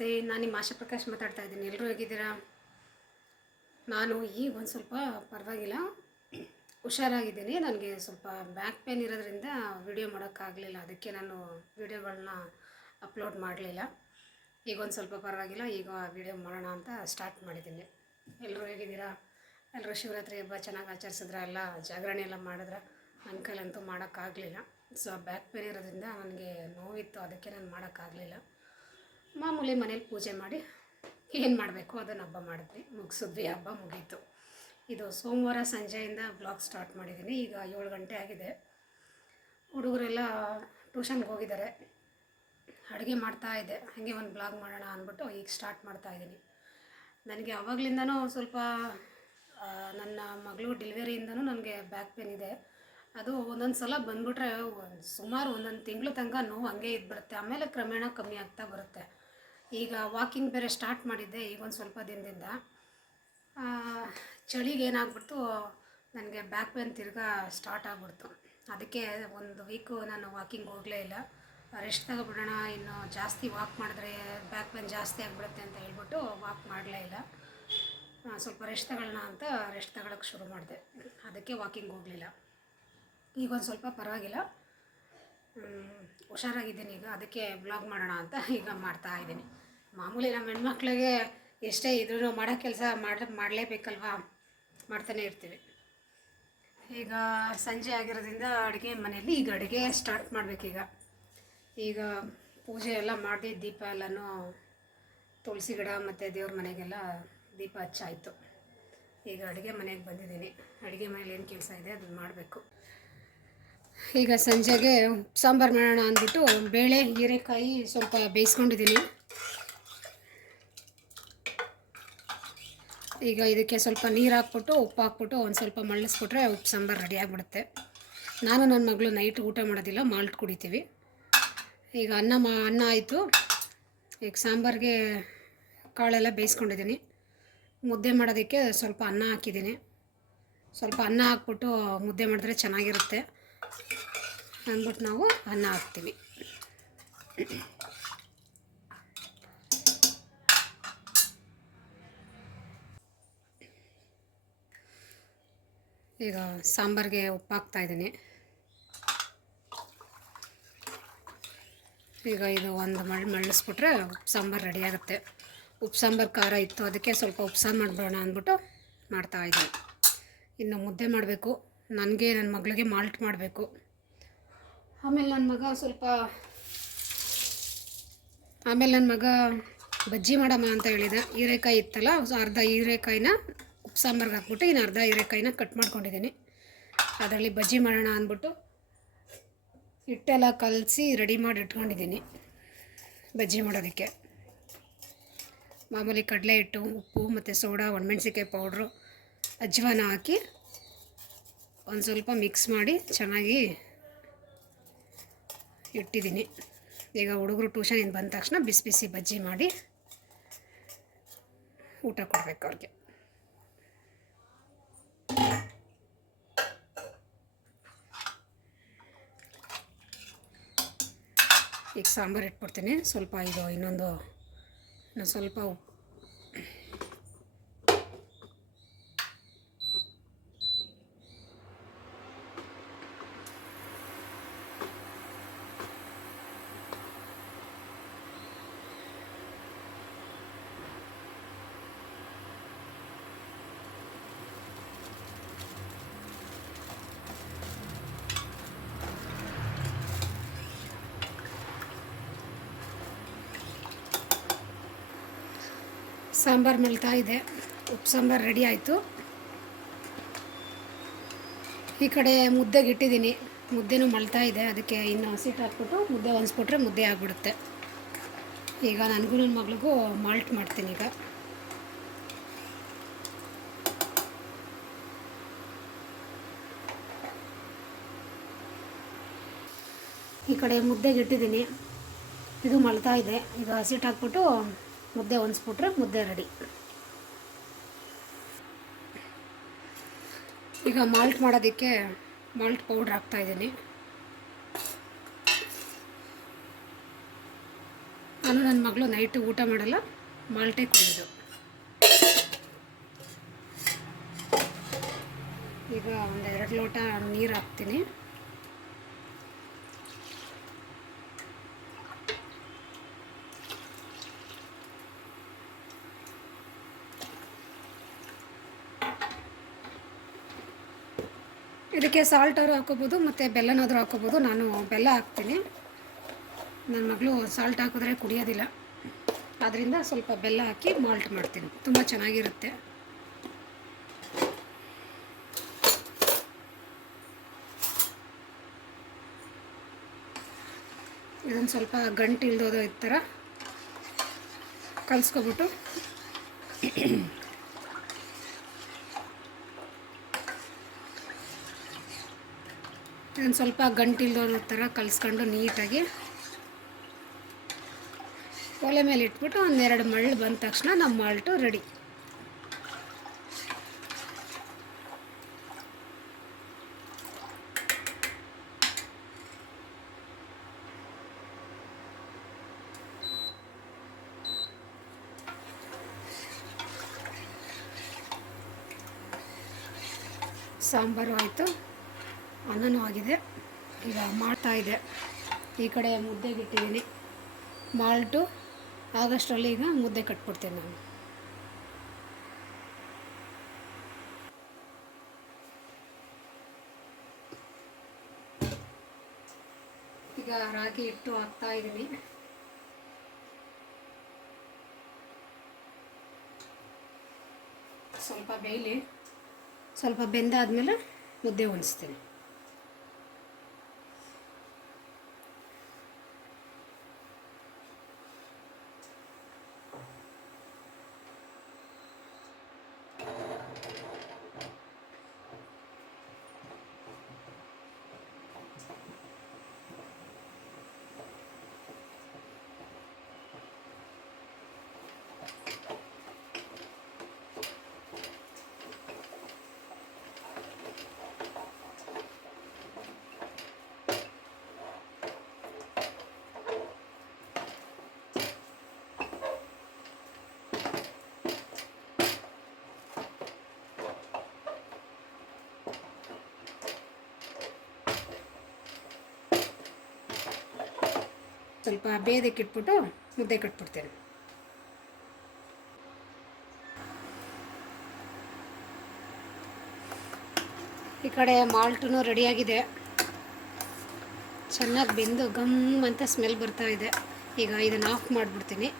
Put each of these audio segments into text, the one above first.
ನಮಸ್ತೆ, ನಾನು ನಿಮ್ಮ ಆಶಾ ಪ್ರಕಾಶ್ ಮಾತಾಡ್ತಾ ಇದ್ದೀನಿ. ಎಲ್ಲರೂ ಹೇಗಿದ್ದೀರಾ? ನಾನು ಈಗ ಒಂದು ಸ್ವಲ್ಪ ಪರವಾಗಿಲ್ಲ, ಹುಷಾರಾಗಿದ್ದೀನಿ. ನನಗೆ ಸ್ವಲ್ಪ ಬ್ಯಾಕ್ ಪೇನ್ ಇರೋದ್ರಿಂದ ವಿಡಿಯೋ ಮಾಡೋಕ್ಕಾಗಲಿಲ್ಲ. ಅದಕ್ಕೆ ನಾನು ವಿಡಿಯೋಗಳನ್ನ ಅಪ್ಲೋಡ್ ಮಾಡಲಿಲ್ಲ. ಈಗ ಒಂದು ಸ್ವಲ್ಪ ಪರವಾಗಿಲ್ಲ, ಈಗ ವಿಡಿಯೋ ಮಾಡೋಣ ಅಂತ ಸ್ಟಾರ್ಟ್ ಮಾಡಿದ್ದೀನಿ. ಎಲ್ಲರೂ ಹೇಗಿದ್ದೀರಾ? ಎಲ್ಲರೂ ಶಿವರಾತ್ರಿ ಹಬ್ಬ ಚೆನ್ನಾಗಿ ಆಚರಿಸಿದ್ರ? ಎಲ್ಲ ಜಾಗರಣೆ ಎಲ್ಲ ಮಾಡಿದ್ರೆ? ನನ್ನ ಕೈಲಂತೂ ಮಾಡೋಕ್ಕಾಗಲಿಲ್ಲ. ಸೊ ಬ್ಯಾಕ್ ಪೇನ್ ಇರೋದ್ರಿಂದ ನನಗೆ ನೋವಿತ್ತು, ಅದಕ್ಕೆ ನಾನು ಮಾಡೋಕ್ಕಾಗಲಿಲ್ಲ. ಮಾಮೂಲಿ ಮನೇಲಿ ಪೂಜೆ ಮಾಡಿ ಏನು ಮಾಡಬೇಕು ಅದನ್ನು ಹಬ್ಬ ಮಾಡಿದ್ವಿ, ಮುಗಿಸಿದ್ವಿ. ಹಬ್ಬ ಮುಗೀತು. ಇದು ಸೋಮವಾರ ಸಂಜೆಯಿಂದ ಬ್ಲಾಗ್ ಸ್ಟಾರ್ಟ್ ಮಾಡಿದ್ದೀನಿ. ಈಗ 7 ಗಂಟೆ ಆಗಿದೆ. ಹುಡುಗರೆಲ್ಲ ಟ್ಯೂಷನ್ಗೆ ಹೋಗಿದ್ದಾರೆ. ಅಡುಗೆ ಮಾಡ್ತಾಯಿದ್ದೆ, ಹಾಗೆ ಒಂದು ಬ್ಲಾಗ್ ಮಾಡೋಣ ಅಂದ್ಬಿಟ್ಟು ಈಗ ಸ್ಟಾರ್ಟ್ ಮಾಡ್ತಾಯಿದ್ದೀನಿ. ನನಗೆ ಆವಾಗಲಿಂದನೂ ಸ್ವಲ್ಪ ನನ್ನ ಮಗಳು ಡೆಲಿವರಿಯಿಂದನೂ ನನಗೆ ಬ್ಯಾಕ್ ಪೇನ್ ಇದೆ. ಅದು ಒಂದೊಂದು ಸಲ ಬಂದುಬಿಟ್ರೆ ಸುಮಾರು ಒಂದೊಂದು ತಿಂಗಳು ತನಕ ನೋವು ಹಂಗೆ ಇದ್ಬಿಡುತ್ತೆ. ಆಮೇಲೆ ಕ್ರಮೇಣ ಕಮ್ಮಿ ಆಗ್ತಾ ಬರುತ್ತೆ. ಈಗ ವಾಕಿಂಗ್ ಬೇರೆ ಸ್ಟಾರ್ಟ್ ಮಾಡಿದ್ದೆ ಈಗ ಒಂದು ಸ್ವಲ್ಪ ದಿನದಿಂದ. ಚಳಿಗೆ ಏನಾಗ್ಬಿಡ್ತು, ನನಗೆ ಬ್ಯಾಕ್ ಪೇನ್ ತಿರ್ಗಾ ಸ್ಟಾರ್ಟ್ ಆಗಿಬಿಡ್ತು. ಅದಕ್ಕೆ ಒಂದು ವೀಕು ನಾನು ವಾಕಿಂಗ್ ಹೋಗಲೇ ಇಲ್ಲ. ರೆಸ್ಟ್ ತಗೊಬಿಡೋಣ, ಇನ್ನು ಜಾಸ್ತಿ ವಾಕ್ ಮಾಡಿದ್ರೆ ಬ್ಯಾಕ್ ಪೇನ್ ಜಾಸ್ತಿ ಆಗಿಬಿಡುತ್ತೆ ಅಂತ ಹೇಳ್ಬಿಟ್ಟು ವಾಕ್ ಮಾಡಲೇ ಇಲ್ಲ. ಸ್ವಲ್ಪ ರೆಸ್ಟ್ ತಗೊಳ್ಳೋಣ ಅಂತ ರೆಸ್ಟ್ ತಗೊಳ್ಳೋಕ್ಕೆ ಶುರು ಮಾಡಿದೆ. ಅದಕ್ಕೆ ವಾಕಿಂಗ್ ಹೋಗಲಿಲ್ಲ. ಈಗ ಒಂದು ಸ್ವಲ್ಪ ಪರವಾಗಿಲ್ಲ, ಹುಷಾರಾಗಿದ್ದೀನಿ ಈಗ. ಅದಕ್ಕೆ ಬ್ಲಾಗ್ ಮಾಡೋಣ ಅಂತ ಈಗ ಮಾಡ್ತಾಯಿದ್ದೀನಿ. ಮಾಮೂಲಿ ನಮ್ಮ ಹೆಣ್ಮಕ್ಳಿಗೆ ಎಷ್ಟೇ ಇದ್ರೂ ಮಾಡೋ ಕೆಲಸ ಮಾಡಲೇಬೇಕಲ್ವ, ಮಾಡ್ತಾನೆ ಇರ್ತೀವಿ. ಈಗ ಸಂಜೆ ಆಗಿರೋದ್ರಿಂದ ಅಡುಗೆ ಮನೆಯಲ್ಲಿ ಈಗ ಅಡುಗೆ ಸ್ಟಾರ್ಟ್ ಮಾಡಬೇಕೀಗ. ಈಗ ಪೂಜೆ ಎಲ್ಲ ಮಾಡಿ ದೀಪ ಎಲ್ಲನೂ ತುಳಸಿ ಗಿಡ ಮತ್ತು ದೇವ್ರ ಮನೆಗೆಲ್ಲ ದೀಪ ಹಚ್ಚಾಯಿತು. ಈಗ ಅಡುಗೆ ಮನೆಗೆ ಬಂದಿದ್ದೀನಿ. ಅಡುಗೆ ಮನೇಲಿ ಏನು ಕೆಲಸ ಇದೆ ಅದನ್ನು ಮಾಡಬೇಕು. ಈಗ ಸಂಜೆಗೆ ಸಾಂಬಾರು ಮಾಡೋಣ ಅಂದ್ಬಿಟ್ಟು ಬೇಳೆ ಹೀರೆಕಾಯಿ ಸ್ವಲ್ಪ ಬೇಯಿಸ್ಕೊಂಡಿದ್ದೀನಿ. ಈಗ ಇದಕ್ಕೆ ಸ್ವಲ್ಪ ನೀರು ಹಾಕ್ಬಿಟ್ಟು ಉಪ್ಪು ಹಾಕ್ಬಿಟ್ಟು ಒಂದು ಸ್ವಲ್ಪ ಮಳ್ಳಿಸ್ಬಿಟ್ರೆ ಉಪ್ಪು ಸಾಂಬಾರು ರೆಡಿ ಆಗಿಬಿಡುತ್ತೆ. ನಾನು ನನ್ನ ಮಗಳು ನೈಟ್ ಊಟ ಮಾಡೋದಿಲ್ಲ, ಮಾಲ್ಟ್ ಕುಡಿತೀವಿ. ಈಗ ಅನ್ನ ಆಯಿತು. ಈಗ ಸಾಂಬಾರಿಗೆ ಕಾಳೆಲ್ಲ ಬೇಯಿಸ್ಕೊಂಡಿದ್ದೀನಿ. ಮುದ್ದೆ ಮಾಡೋದಕ್ಕೆ ಸ್ವಲ್ಪ ಅನ್ನ ಹಾಕಿದ್ದೀನಿ. ಸ್ವಲ್ಪ ಅನ್ನ ಹಾಕ್ಬಿಟ್ಟು ಮುದ್ದೆ ಮಾಡಿದ್ರೆ ಚೆನ್ನಾಗಿರುತ್ತೆ ಅಂದ್ಬಿಟ್ಟು ನಾವು ಅನ್ನ ಹಾಕ್ತೀವಿ. ಈಗ ಸಾಂಬಾರಿಗೆ ಉಪ್ಪು ಹಾಕ್ತಾಯಿದ್ದೀನಿ. ಈಗ ಇದು ಒಂದು ಮಳ್ಳಿಸ್ಬಿಟ್ರೆ ಉಪ್ಪು ಸಾಂಬಾರು ರೆಡಿಯಾಗುತ್ತೆ. ಉಪ್ಪು ಸಾಂಬಾರು ಖಾರ ಇತ್ತು, ಅದಕ್ಕೆ ಸ್ವಲ್ಪ ಉಪ್ಪು ಸಾರು ಮಾಡಿಬಿಡೋಣ ಅಂದ್ಬಿಟ್ಟು ಮಾಡ್ತಾಯಿದ್ದೀನಿ. ಇನ್ನು ಮುದ್ದೆ ಮಾಡಬೇಕು. ನನಗೆ ನನ್ನ ಮಗಳಿಗೆ ಮಾಲ್ಟ್ ಮಾಡಬೇಕು. ಆಮೇಲೆ ನನ್ನ ಮಗ ಬಜ್ಜಿ ಮಾಡಮ್ಮ ಅಂತ ಹೇಳಿದೆ. ಹೀರೆಕಾಯಿ ಇತ್ತಲ್ಲ, ಅರ್ಧ ಹೀರೆಕಾಯಿನ ಉಪ್ಪು ಸಾಂಬಾರ್ಗೆ ಹಾಕ್ಬಿಟ್ಟು ಇನ್ನು ಅರ್ಧ ಹೀರೆಕಾಯಿನ ಕಟ್ ಮಾಡ್ಕೊಂಡಿದ್ದೀನಿ. ಅದರಲ್ಲಿ ಬಜ್ಜಿ ಮಾಡೋಣ ಅಂದ್ಬಿಟ್ಟು ಹಿಟ್ಟೆಲ್ಲ ಕಲಸಿ ರೆಡಿ ಮಾಡಿ ಇಟ್ಕೊಂಡಿದ್ದೀನಿ ಬಜ್ಜಿ ಮಾಡೋದಕ್ಕೆ. ಮಾಮೂಲಿ ಕಡಲೆ ಹಿಟ್ಟು, ಉಪ್ಪು ಮತ್ತು ಸೋಡಾ, ಒಣಮೆಣ್ಸಿಕಾಯಿ ಪೌಡ್ರು, ಅಜ್ವಾನ ಹಾಕಿ ಒಂದು ಸ್ವಲ್ಪ ಮಿಕ್ಸ್ ಮಾಡಿ ಚೆನ್ನಾಗಿ ಇಟ್ಟಿದ್ದೀನಿ. ಈಗ ಹುಡುಗರು ಟ್ಯೂಷನಿಂದ ಬಂದ ತಕ್ಷಣ ಬಿಸಿ ಬಿಸಿ ಬಜ್ಜಿ ಮಾಡಿ ಊಟ ಕೊಡಬೇಕು ಅವ್ರಿಗೆ. ಈಗ ಸಾಂಬಾರು ಇಟ್ಬಿಡ್ತೀನಿ. ಸ್ವಲ್ಪ ಇದು ಇನ್ನೊಂದು ಸ್ವಲ್ಪ ಸಾಂಬಾರು ಮಳ್ತಾ ಇದೆ. ಉಪ್ಪು ಸಾಂಬಾರು ರೆಡಿ ಆಯಿತು. ಈ ಕಡೆ ಮುದ್ದೆಗೆ ಇಟ್ಟಿದ್ದೀನಿ. ಮುದ್ದೆನೂ ಮಳ್ತಾ ಇದೆ. ಅದಕ್ಕೆ ಇನ್ನು ಹಸಿಟ್ಟು ಹಾಕ್ಬಿಟ್ಟು ಮುದ್ದೆ ಒನ್ಸ್ಬಿಟ್ರೆ ಮುದ್ದೆ ಆಗಿಬಿಡುತ್ತೆ. ಈಗ ನನಗೂ ನನ್ನ ಮಗಳಿಗೂ ಮಾಲ್ಟ್ ಮಾಡ್ತೀನಿ. ಈಗ ಈ ಕಡೆ ಮುದ್ದೆಗೆ ಇಟ್ಟಿದ್ದೀನಿ. ಇದು ಮಳ್ತಾ ಇದೆ. ಈಗ ಹಸಿಟ್ಟು ಹಾಕ್ಬಿಟ್ಟು ಮುದ್ದೆ ಒನ್ಸ್ಬಿಟ್ರೆ ಮುದ್ದೆ ರೆಡಿ. ಈಗ ಮಾಲ್ಟ್ ಮಾಡೋದಕ್ಕೆ ಮಾಲ್ಟ್ ಪೌಡ್ರ್ ಹಾಕ್ತಾಯಿದ್ದೀನಿ. ನಾನು ನನ್ನ ಮಗಳು ನೈಟು ಊಟ ಮಾಡಲ್ಲ, ಮಾಲ್ಟೇ ಕುಡಿಯೋದು. ಈಗ ಒಂದು 2 ಲೋಟ ನೀರು ಹಾಕ್ತೀನಿ. ಇದಕ್ಕೆ ಸಾಲ್ಟಾದ್ರು ಹಾಕೋಬೋದು ಮತ್ತು ಬೆಲ್ಲನಾದರೂ ಹಾಕೋಬೋದು. ನಾನು ಬೆಲ್ಲ ಹಾಕ್ತೀನಿ. ನನ್ನ ಮಗಳು ಸಾಲ್ಟ್ ಹಾಕಿದ್ರೆ ಕುಡಿಯೋದಿಲ್ಲ, ಆದ್ದರಿಂದ ಸ್ವಲ್ಪ ಬೆಲ್ಲ ಹಾಕಿ ಮಾಲ್ಟ್ ಮಾಡ್ತೀನಿ. ತುಂಬ ಚೆನ್ನಾಗಿರುತ್ತೆ. ಇದನ್ನು ಸ್ವಲ್ಪ ಗಂಟು ಇಲ್ದೋದು ಈ ಥರ ಕಲಿಸ್ಕೊಬಿಟ್ಟು ಇದನ್ನು ಸ್ವಲ್ಪ ಗಂಟಿಲ್ದೋ ಥರ ಕಲಿಸ್ಕೊಂಡು ನೀಟಾಗಿ ಒಲೆ ಮೇಲೆ ಇಟ್ಬಿಟ್ಟು 1-2 ಮಳ್ಳು ಬಂದ ತಕ್ಷಣ ನಮ್ಮ ಮಾಲ್ಟು ರೆಡಿ. ಸಾಂಬಾರು ಆಯಿತು, ಅನ್ನನೂ ಆಗಿದೆ. ಈಗ ಮಾಡ್ತಾಯಿದ್ದೆ. ಈ ಕಡೆ ಮುದ್ದೆಗೆ ಇಟ್ಟಿದ್ದೀನಿ. ಮಾಲ್ಟು ಆಗಷ್ಟರಲ್ಲಿ ಈಗ ಮುದ್ದೆ ಕಟ್ಬಿಡ್ತೇನೆ ನಾನು. ಈಗ ರಾಗಿ ಹಿಟ್ಟು ಹಾಕ್ತಾಯಿದ್ದೀನಿ. ಸ್ವಲ್ಪ ಬೇಯಲಿ. ಸ್ವಲ್ಪ ಬೆಂದಾದ್ಮೇಲೆ ಮುದ್ದೆ ಹೊಂದಿಸ್ತೀನಿ. ಸ್ವಲ್ಪ ಬೇಯದಕ್ಕೆ ಇಟ್ಬಿಟ್ಟು ಮುದ್ದೆ ಕಟ್ಬಿಡ್ತೇನೆ. ಈ ಕಡೆ ಮಾಲ್ಟೂ ರೆಡಿಯಾಗಿದೆ. ಚೆನ್ನಾಗಿ ಬೆಂದು ಗಮ್ ಅಂತ ಸ್ಮೆಲ್ ಬರ್ತಾ ಇದೆ. ಈಗ ಇದನ್ನು ಆಫ್ ಮಾಡಿಬಿಡ್ತೀನಿ.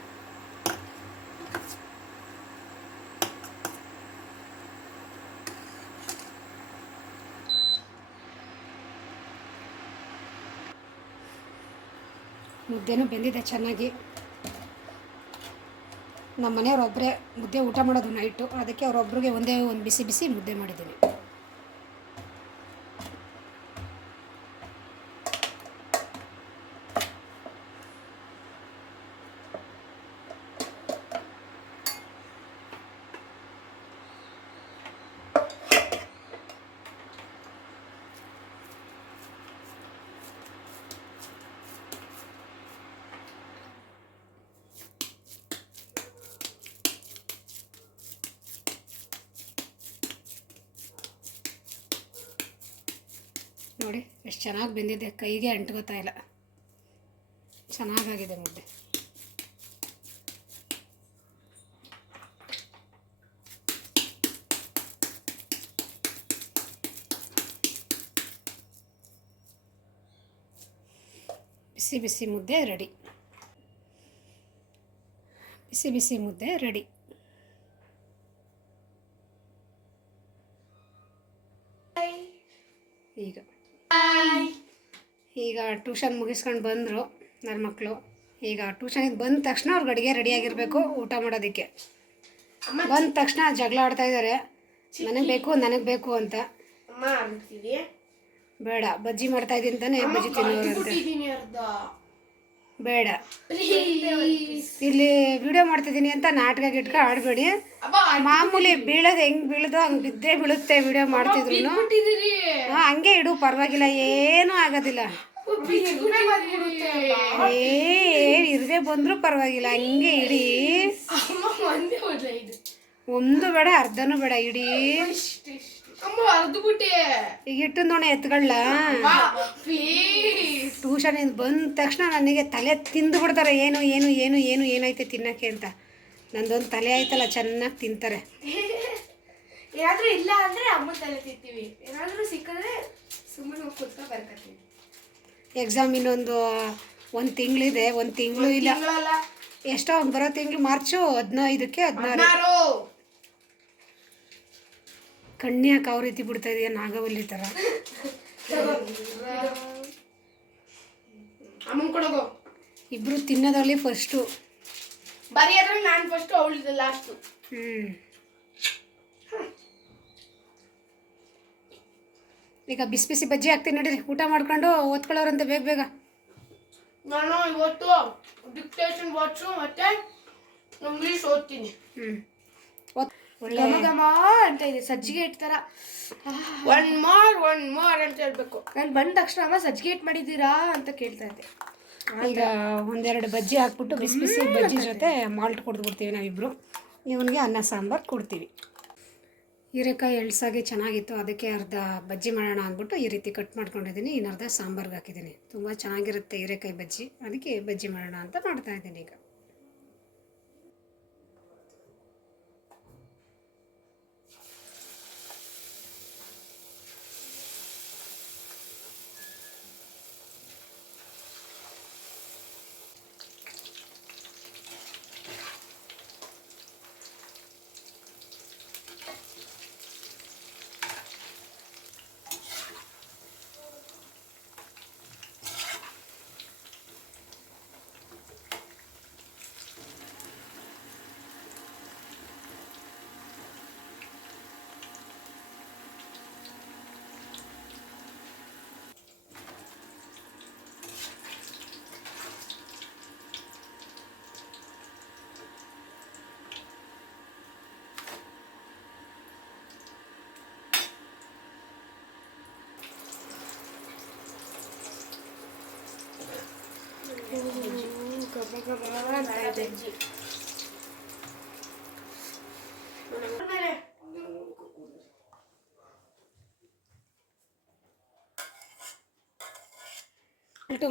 ಮುದ್ದೆನೂ ಬೆಂದಿದೆ ಚೆನ್ನಾಗಿ. ನಮ್ಮ ಮನೆಯವ್ರೊಬ್ಬರೇ ಮುದ್ದೆ ಊಟ ಮಾಡೋದು ನೈಟು, ಅದಕ್ಕೆ ಅವರೊಬ್ಬರಿಗೆ ಒಂದೇ ಒಂದು ಬಿಸಿ ಬಿಸಿ ಮುದ್ದೆ ಮಾಡಿದ್ದೀನಿ. ನೋಡಿ ಎಷ್ಟು ಚೆನ್ನಾಗಿ ಬೆಂದಿದೆ, ಕೈಗೆ ಅಂಟ್ಕೋತಾ ಇಲ್ಲ. ಚೆನ್ನಾಗಾಗಿದೆ ಮುದ್ದೆ. ಬಿಸಿ ಬಿಸಿ ಮುದ್ದೆ ರೆಡಿ. ಬಿಸಿ ಬಿಸಿ ಮುದ್ದೆ ರೆಡಿ. ಈಗ ಟ್ಯೂಷನ್ ಮುಗಿಸ್ಕೊಂಡು ಬಂದರು ನನ್ನ ಮಕ್ಕಳು. ಈಗ ಟ್ಯೂಷನಿಗೆ ಬಂದ ತಕ್ಷಣ ಅವ್ರಿಗೆ ಅಡುಗೆ ರೆಡಿಯಾಗಿರಬೇಕು ಊಟ ಮಾಡೋದಕ್ಕೆ. ಬಂದ ತಕ್ಷಣ ಜಗಳ ಆಡ್ತಾ ಇದ್ದಾರೆ, ನನಗೆ ಬೇಕು ಅಂತ. ಬೇಡ, ಬಜ್ಜಿ ಮಾಡ್ತಾ ಇದ್ದೀನಿ ತಾನೆ, ಬಜ್ಜಿ ತಿನ್ನೋರಂತೆ. ಬೇಡ, ಇಲ್ಲಿ ವಿಡಿಯೋ ಮಾಡ್ತಿದ್ದೀನಿ ಅಂತ ನಾಟಕ ಗಿಟ್ಕ ಆಡಬೇಡಿ. ಮಾಮೂಲಿ ಬೀಳೋದು ಹೆಂಗೆ ಬೀಳೋದು ಹಂಗೆ ಬಿದ್ದೇ ಬೀಳುತ್ತೆ. ವಿಡಿಯೋ ಮಾಡ್ತಿದ್ರು ಹಂಗೆ ಇಡು, ಪರವಾಗಿಲ್ಲ, ಏನೂ ಆಗೋದಿಲ್ಲ. ಏನು ಇರದೆ ಬಂದರೂ ಪರವಾಗಿಲ್ಲ, ಹಂಗೆ ಇಡೀ. ಒಂದು ಬೇಡ ಅರ್ಧನೂ ಬೇಡ, ಇಡೀ. ಈಗ ಇಟ್ಟು ನೋಡ ಎತ್ಕೊಳ್ಳ. ಟ್ಯೂಷನಿಂದ ಬಂದ ತಕ್ಷಣ ನನಗೆ ತಲೆ ತಿಂದು ಬಿಡ್ತಾರೆ. ಏನು ಏನು ಏನು ಏನು ಏನೈತೆ ತಿನ್ನೋಕ್ಕೆ ಅಂತ. ನಂದೊಂದು ತಲೆ ಆಯ್ತಲ್ಲ, ಚೆನ್ನಾಗಿ ತಿಂತಾರೆ. ಏನಾದರೂ ಇಲ್ಲ ಅಂದರೆ ಅಮ್ಮ ತಲೆ ತಿಂತೀವಿ, ಏನಾದರೂ ಸಿಕ್ಕಿದ್ರೆ ಸುಮ್ಮನೆ ಹೋಗಿ ಕೂತ್ಕೊಂಡು ಬರ್ಕೊತೀವಿ. ಎಕ್ಸಾಮ್ ಇನ್ನೊಂದು 1 ತಿಂಗಳಿದೆ, 1 ತಿಂಗಳು ಇಲ್ಲ, ಎಷ್ಟೋ ಬರೋ ತಿಂಗಳು ಮಾರ್ಚು 15ಕ್ಕೆ 16. ಕಣ್ಯಾಕ ಯಾವ ರೀತಿ ಬಿಡ್ತಾ ಇದೆಯಾ ನಾಗವಲ್ಲಿ ಥರ. ಇಬ್ರು ತಿನ್ನೋದ್ರಲ್ಲಿ ಫಸ್ಟು, ಬರೆಯೋದ್ರಲ್ಲಿ ನಾನು ಫಸ್ಟು, ಅವಳಿದ್ದು ಲಾಸ್ಟು. ಈಗ ಬಿಸಿ ಬಿಸಿ ಬಜ್ಜಿ ಹಾಕ್ತೀನಿ ನಡೀರಿ, ಊಟ ಮಾಡ್ಕೊಂಡು ಓದ್ಕೊಳ್ಳೋರಂತೆ ಬೇಗ ಬೇಗ. ನಾನು ಇವತ್ತು ಡಿಕ್ಟೇಷನ್ ವಾಚು ಮತ್ತೆ ಇಂಗ್ಲೀಷ್ ಓದ್ತೀನಿ. ಘಮ ಅಂತ ಇದೆ, ಸಜ್ಜಿಗೆ ಹಿಟ್ಟು ಥರ. ಒನ್ ಮೋರ್ ಅಂತ ಹೇಳ್ಬೇಕು. ನಾನು ಬಂದ ತಕ್ಷಣ ಅಮ್ಮ ಸಜ್ಜಿಗೆ ಹಿಟ್ಟು ಮಾಡಿದ್ದೀರಾ ಅಂತ ಕೇಳ್ತಾ ಇದ್ದೆ. ಈಗ 1-2 ಬಜ್ಜಿ ಹಾಕ್ಬಿಟ್ಟು ಬಿಸಿ ಬಿಸಿ ಬಜ್ಜಿ ಜೊತೆ ಮಾಲ್ಟ್ ಕೊಡ್ಬಿಡ್ತೀವಿ ನಾವಿಬ್ಬರು. ಇವನಿಗೆ ಅನ್ನ ಸಾಂಬಾರು ಕೊಡ್ತೀವಿ. ಹೀರೆಕಾಯಿ ಎಳ್ಸಾಗಿ ಚೆನ್ನಾಗಿತ್ತು, ಅದಕ್ಕೆ ಅರ್ಧ ಬಜ್ಜಿ ಮಾಡೋಣ ಅಂದ್ಬಿಟ್ಟು ಈ ರೀತಿ ಕಟ್ ಮಾಡ್ಕೊಂಡಿದ್ದೀನಿ. ಇನ್ನರ್ಧ ಸಾಂಬಾರ್ಗೆ ಹಾಕಿದ್ದೀನಿ. ತುಂಬ ಚೆನ್ನಾಗಿರುತ್ತೆ ಹೀರೆಕಾಯಿ ಬಜ್ಜಿ, ಅದಕ್ಕೆ ಬಜ್ಜಿ ಮಾಡೋಣ ಅಂತ ಮಾಡ್ತಾಯಿದ್ದೀನಿ ಈಗ.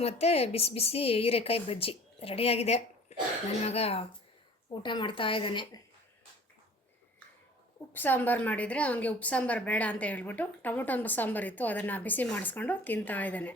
ಮತ್ತು ಬಿಸಿ ಬಿಸಿ ಹೀರೆಕಾಯಿ ಬಜ್ಜಿ ರೆಡಿಯಾಗಿದೆ. ನನ್ನ ಮಗ ಊಟ ಮಾಡ್ತಾ ಇದ್ದಾನೆ. ಉಪ್ಪು ಸಾಂಬಾರು ಮಾಡಿದರೆ ಅವನಿಗೆ ಉಪ್ಪು ಸಾಂಬಾರು ಬೇಡ ಅಂತ ಹೇಳ್ಬಿಟ್ಟು ಟೊಮೊಟೊ ಸಾಂಬಾರು ಇತ್ತು, ಅದನ್ನು ಬಿಸಿ ಮಾಡಿಸ್ಕೊಂಡು ತಿಂತಾ ಇದ್ದಾನೆ.